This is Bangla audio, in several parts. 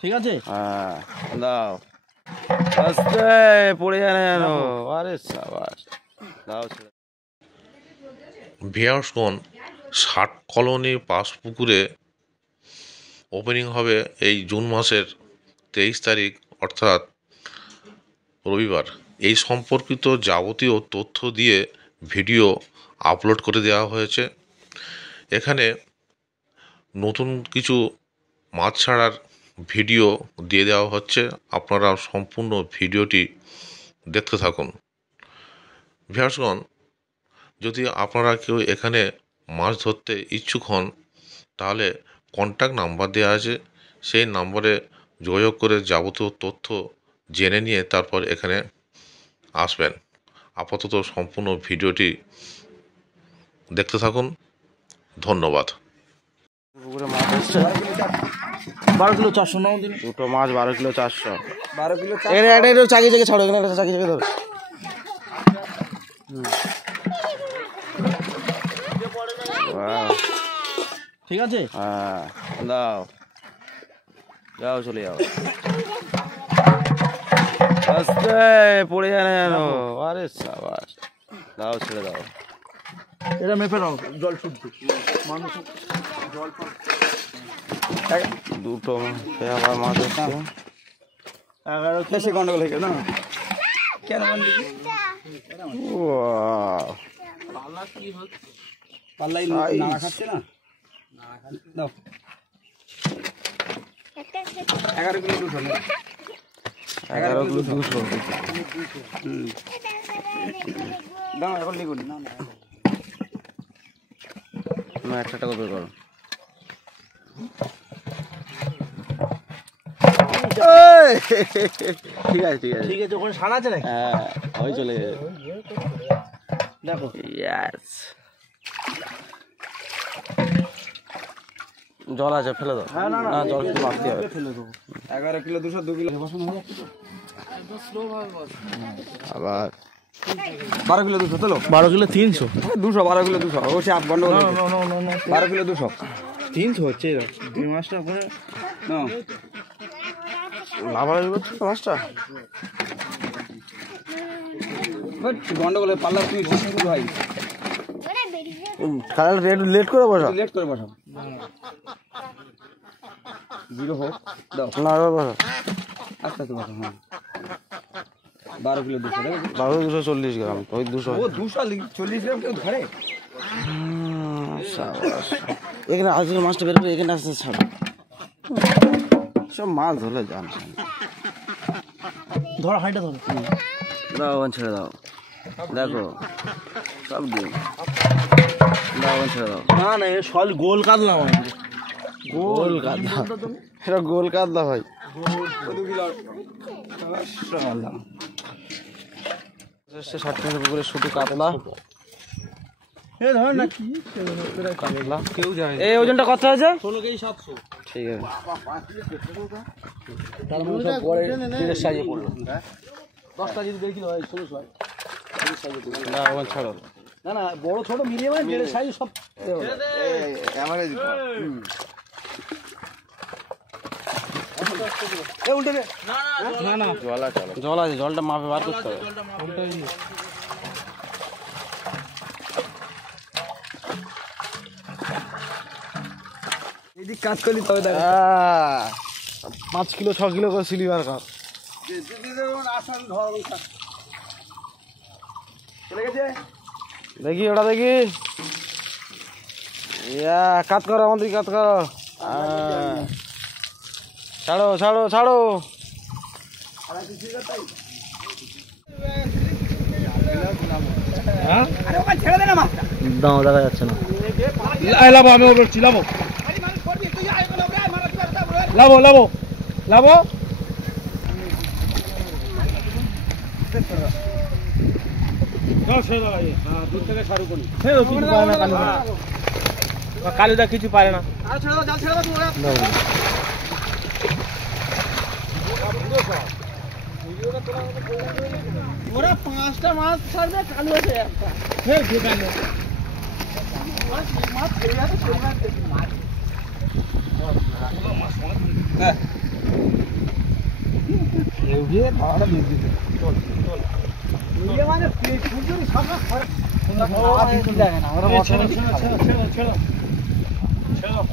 ঠিক আছে, হ্যাঁ দাও, আস্তে পড়ে যায় না যেন। আরে সাবাস, দাও। ভিয়ার্সগণ, ষাট কলোনি পাশপুকুরে ওপেনিং হবে এই জুন মাসের 23 তারিখ অর্থাৎ রবিবার। এই সম্পর্কিত যাবতীয় তথ্য দিয়ে ভিডিও আপলোড করে দেওয়া হয়েছে। এখানে নতুন কিছু মাছ ছাড়ার ভিডিও দিয়ে দেওয়া হচ্ছে, আপনারা সম্পূর্ণ ভিডিওটি দেখতে থাকুন। ভিউয়ার্সগণ, যদি আপনারা কেউ এখানে মাছ ধরতে ইচ্ছুক হন তাহলে কন্ট্যাক্ট নাম্বার দেওয়া আছে, সেই নম্বরে যোগাযোগ করে যাবতীয় তথ্য জেনে নিয়ে তারপর এখানে আসবেন। আপাতত সম্পূর্ণ ভিডিওটি দেখতে থাকুন। ধন্যবাদ। পুকুরে মাছ এসছে 12 কিলো 400 নাও দিন। দুটো মাছ 12 কিলো 400। 12 কিলো এখানে একটা চাকি চাকি ছাড়ো, এখানে একটা চাকি চাকি ধরো। ঠিক আছে, হ্যাঁ দাও, যাও চলে যাও, আস্তে পড়ে যায় না যেন। আরে সাবাস, দাও ছেড়ে দাও। এটা মেপে নাও, জল শুদ্ধ মানুষ জল দুটো আবার মাছ এসছে। 11 কেসে গন্ডগোল হয়ে গেল না কেন বন্ধু? পাল্লা কি হচ্ছে? পাল্লাই নাড়া খাচ্ছে না, দাও 11 কিলো 200 না, 11 কিলো 200। দাও এখন লিখুন না না, একটা টাকা বের করো। ঠিক আছে ঠিক আছে ঠিক আছে, ওখানে সানা আছে নাকি? হ্যাঁ ওই চলে যাবে। দেখো ইয়েস, জল আছে, ফেলে দাও। হ্যাঁ, না, না, না জল একটু মারতে হবে। ফেলে দেবো। 11 কিলো 200 2 কিলো বসানো হবে। আবার 12 কিলো 200 চলো। 12 কিলো 300, 200 12 কিলো 200 ও সে আপ গন্ডগোল। না 12 কিলো 200 300 হচ্ছে এই মাছটা করে না। লাভালাভি করছো তো মাছটা। বাট গন্ডগোলে পাল্লা তুই শুরু ভাই, কাল লেট করে বসা, লেট করে বসাও। 0 হোক দাও না বসা। আচ্ছা তো বসাও। হ্যাঁ 12 কিলো 200 দেখো, 240 গ্রাম, ওই 200। ও 240 গ্রাম কেউ ধরে? সাবাস, এখানে আজকে মাছটা বের করে এখানে আসতে ছাড়ো। সব মাছ ধরলে জান, ধর হাইটা ধর, দাও ছেড়ে দাও। দেখো সব দিন, দাও ছেড়ে দাও। না না এ সল গোল কাটলাম আমি, গোল কাতলা, এটা গোল কাতলা ভাই। 2 কিলো 60 মিটার পুকুরে শুধু কাতলা। এ ধর না কি কাতলা কেউ যায়। এই ওজনটা কত আছে? 16 কেজি 700। ঠিক আছে, তার মানে সব বড় টিরের সাইজে পড়লো। 10টা যদি 2 কিলো হয় 1600 হয়। না ওখানে ছাড়ো। না না বড় ছোট মিলিয়ে মানে টিরের সাইজ সব আমাকে দিতে এ উল্টে দে। না না জল আছে, জল আছে, জলটা মাপে বার করতে হবে। এদিক কাজ করলি তবে দেখ 5 কিলো 6 কিলো করে সিলিভার কাপ। চলে গেছে। দেখি ওটা দেখি, ইয়া কাট করো, আমাদের কাট করো। ছাড়ো ছাড়ো ছাড়ো। আরে ওখানে ছেড়ে দে না মাছটা। দাও, দেখা যাচ্ছে না। লাভো আমি ওপর ছিলাম। লাভো লাভো লাভো কালুদা কিছু পারে না। ওরা 5টা মাছ ছাড়বে, কালু আছে একটা। মাছ ছেড়ে যাবে,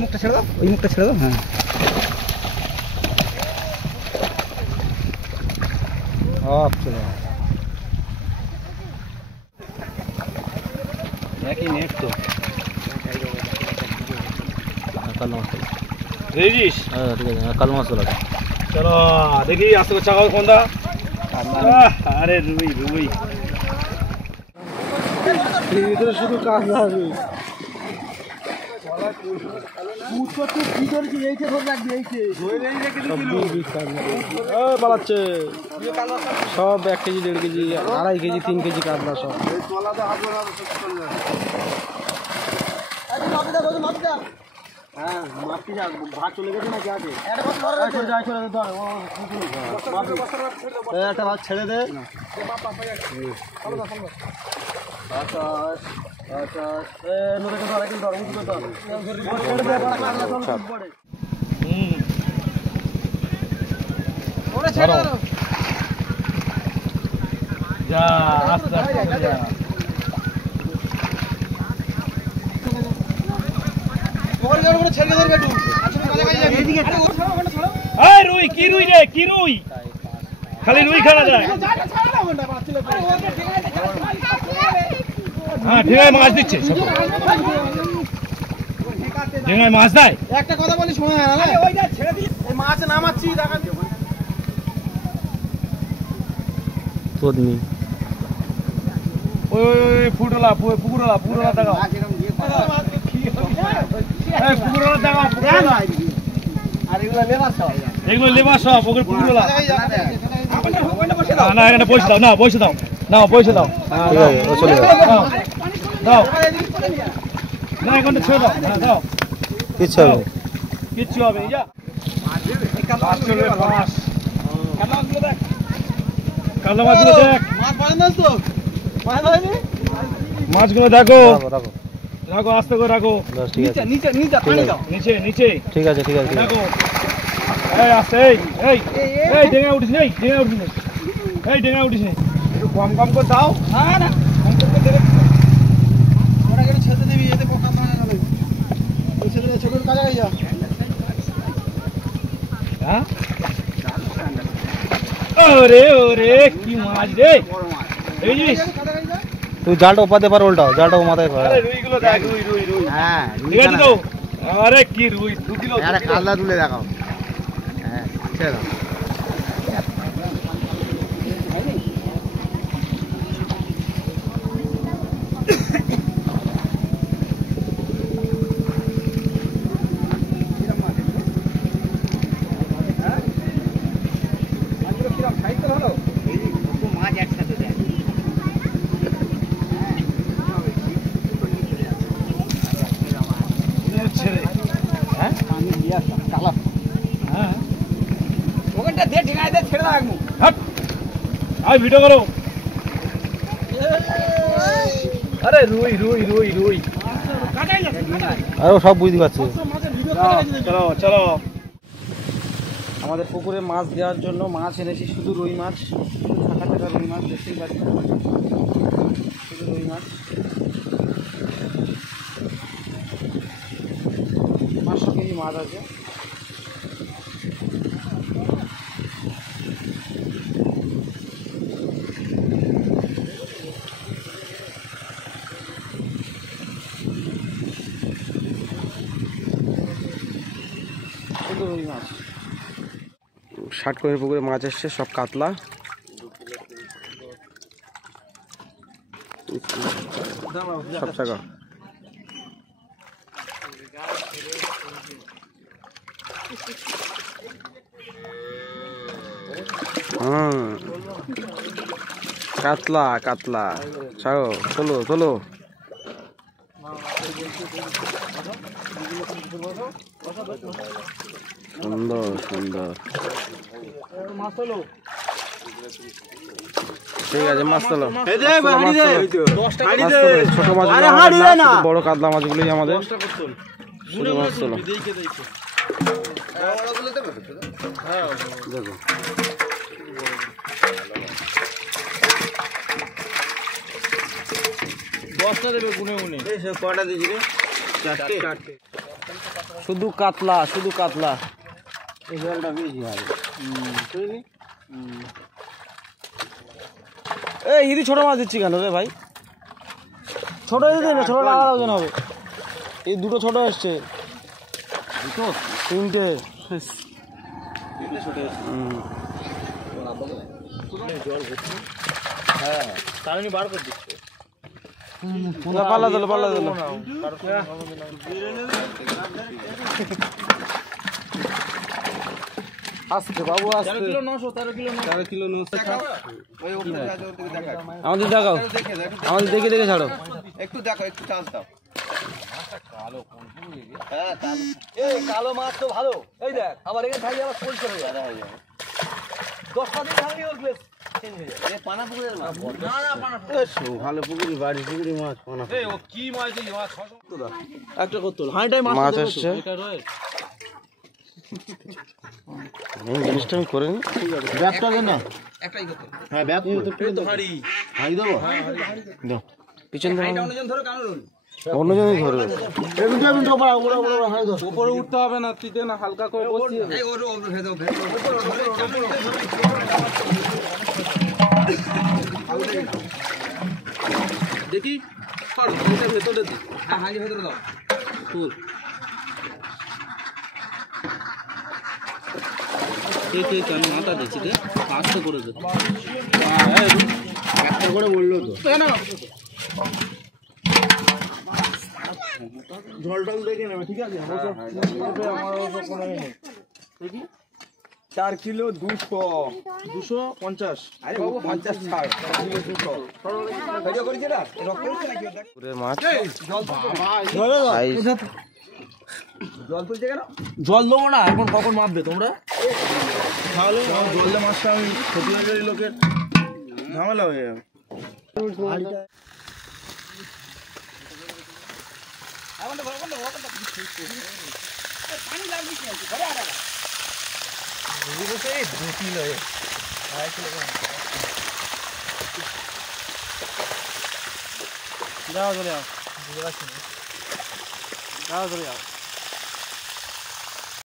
মুখটা ছেড়ে দাও, ওই মুখটা ছেড়ে দাও। হ্যাঁ একই নেট তো। রেজিস হ্যাঁ ঠিক আছে, কালো মাছ চলে। চলো দেখি আস্তে করে চাকাও কোনটা। আরে রুই রুই শুধু কাজ হবে। পালাচ্ছে সব 1 কেজি 1.5 কেজি 2.5 কেজি 3 কেজি কাতলা সব। একটা ভাত ছেড়ে দে। যা আস্তে আস্তে যা। রুই কি রুই রে, কি রুই? খালি রুই খাওয়া যায়। হ্যাঁ ঢেঙায় মাছ দিচ্ছে, ঢেঙায় মাছ দেয়। একটা কথা বলি শোনা না, মাছ নামাচ্ছি দেখা ওই ফুটলা পুকুরলা পুকুরলা দেখাও, পুকুরলা দেখাও। এগুলো লেবার সব ওগুলো পুকুরলা। না এখানে পয়সা দাও, না পয়সা দাও, না পয়সা দাও। দাও না এখানটা ছেড়ে দাও, হ্যাঁ দাও। কিচ্ছু হবে, কিচ্ছু হবে যা। কাতলা মাছগুলো দেখ, মাছগুলো দেখো, রাখো আস্তে করে রাখো। নিচে নিচে ঠিক আছে ঠিক আছে। দেখো এই আস্তে, এই এই ডেঙে উঠিস নেই, ডেঙে উঠিস নেই, এই ডেঙে উঠিস নেই, একটু কম কম করে দাও। হ্যাঁ না কম কম করে দেবে। ওরা কেন ছেড়ে দিবি, এতে পোকা মারা যাবে। ওই ছেড়ে ছোট কাজে যা। হ্যাঁ ওরে ওরে কি মাছ রে, এই জিনিস। তুই জালটা ওপাতে পার, উল্টাও জালটা ও মাথায় পার। আরে রুইগুলো দেখ, রুই রুই রুই। হ্যাঁ ঠিক আছে তো। আরে কি রুই, 2 কিলো। আরে কাতলা তুলে দেখাও। হ্যাঁ ছেড়ে দাও। আর ভিডিও করো। আরে রুই রুই রুই রুই। আরে সব বুঝতে পারছি। চলো চলো। আমাদের পুকুরে মাছ দেওয়ার জন্য মাছ এনেছি, শুধু রুই মাছ, থাকা থাকা রুই মাছ, দেখতেই পাচ্ছি শুধু রুই মাছ। পাঁচশো কেজি মাছ আছে। শুধু রুই মাছ। 60 করে পুকুরে মাছ এসছে, সব কাতলা। সব টাকা কাতলা কাতলা। ছাড়ো, চলো চলো। সুন্দর সুন্দর, ঠিক আছে মাছ তোলো। ছোট মাছ, বড় কাতলা মাছগুলোই আমাদের। ছোট মাছ তোলো। দেখো দশটা দেবে গুনে গুনে। কটা দিয়েছি রে? চারটে। শুধু কাতলা, শুধু কাতলা। এই জলটা বেশি হবে। এই ইদি ছোট মাছ দিচ্ছি কেন রে ভাই? ছোট দিদি না, ছোট আলাদা ওজন হবে। এই দুটো ছোট এসছে, দুটো? তিনটে। হ্যাঁ, তার আমি বার করে দিচ্ছি। পাল্লা দিল। আসছে বাবু, আসছে। 13 কিলো 900। আমাদের দেখাও, আমাদের দেখে ছাড়ো। একটু দেখো, একটু চান্স দাও। কালো মাছ তো ভালো। এই দেখ, আবার এখানে থাকি আবার ফুল চলে যায়। 10টা দিন থাকলে ওর প্লেস চেঞ্জ হয়ে যায়। পানা পুকুরের মাছ? ভালো পুকুরি, বাড়ি পুকুরি মাছ। এই ও কি মাছ? এই মাছ একটা করতে হলো। হাঁটাই মাছ আসছে। এই জিনিসটা আমি করে নি। ব্যাগটা দে না। একটাই করতে। হ্যাঁ, ব্যাগ তো হাড়ি দেবো। দাও, পিছন ধরো। অন্যজন ধরো, কারণ অন্যজনই ধরবে। উপরে উঠতে হবে না, তিতে না, হালকা করে বসিয়ে এই ওর ভেতর দেখি ছাড়ো, এটা ভেতরে দি। হ্যাঁ, হাঁড়ি ভেতরে দাও। তুল। ঠিক আমি মাথা দিচ্ছি রে, আস্তে করে দে। একটা করে বললো তো। জল টল দেখে নেবে, ঠিক আছে? আমার কোনো নেই। 4 কিলো 250। আরে বাবু 50 ছাড়। 4 কিলো 200 ভিডিও করেছে না? রক করেছে নাকি ওটা? মাছ জল তুলছে কেন? জল দেবো না এখন, কখন মাপবে তোমরা? তাহলে জললে মাছটা আমি ক্ষতি হয়ে গেলে লোকের ঝামেলা হয়ে যাবে। যাও চলে যাও, যাও চলে যাও।